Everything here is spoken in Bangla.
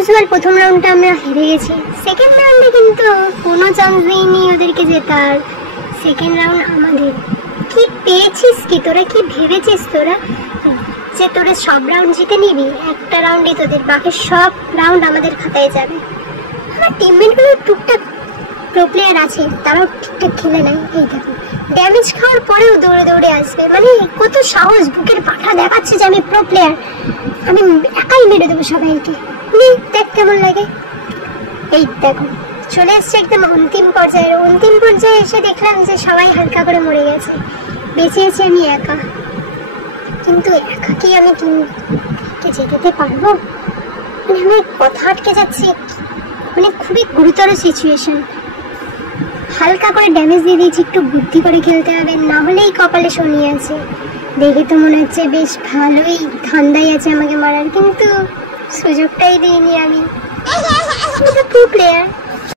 ইউজুয়াল প্রথম রাউন্ডটা আমরা হেরে গেছি, সেকেন্ড রাউন্ডে কিন্তু কোনো চান্স দিইনি ওদেরকে জেতার। সেকেন্ড রাউন্ড আমাদের। কি পেয়েছিস কি তোরা, কি ভেবেছিস তোরা যে তোরা সব রাউন্ড জিতে নিবি? একটা রাউন্ডে তোদের, বাকি সব রাউন্ড আমাদের খাতায় যাবে। আমার টিমমেটগুলো টুকটাক প্রো প্লেয়ার আছে, তারাও ঠিকঠাক খেলে নেয়। এই দেখো ড্যামেজ খাওয়ার পরেও দৌড়ে দৌড়ে আসবে, মানে কত সাহস, বুকের পাঠা দেখাচ্ছে যে আমি প্রো প্লেয়ার, আমি একাই মেরে দেবো সবাইকে। দেখ কেমন লাগে। এই দেখো চলে এসছে একদম অন্তিম পর্যায়ে। অন্তিম পর্যায়ে এসে দেখলাম যে সবাই হালকা করে মরে গেছে, বেঁচে আছি আমি একা। কিন্তু একা কি আমি টিমকে জেতাতে পারবো? মানে আমার কথা আটকে যাচ্ছে, মানে খুবই গুরুতর সিচুয়েশন। হালকা করে ড্যামেজ দিয়ে দিয়েছি, একটু বুদ্ধি করে খেলতে হবে, না হলেই কপালে শনি আছে। দেখে তো মনে হচ্ছে বেশ ভালোই ধান্দাই আছে আমাকে মারার, কিন্তু সুযোগটাই দিইনি আমি। Pro player.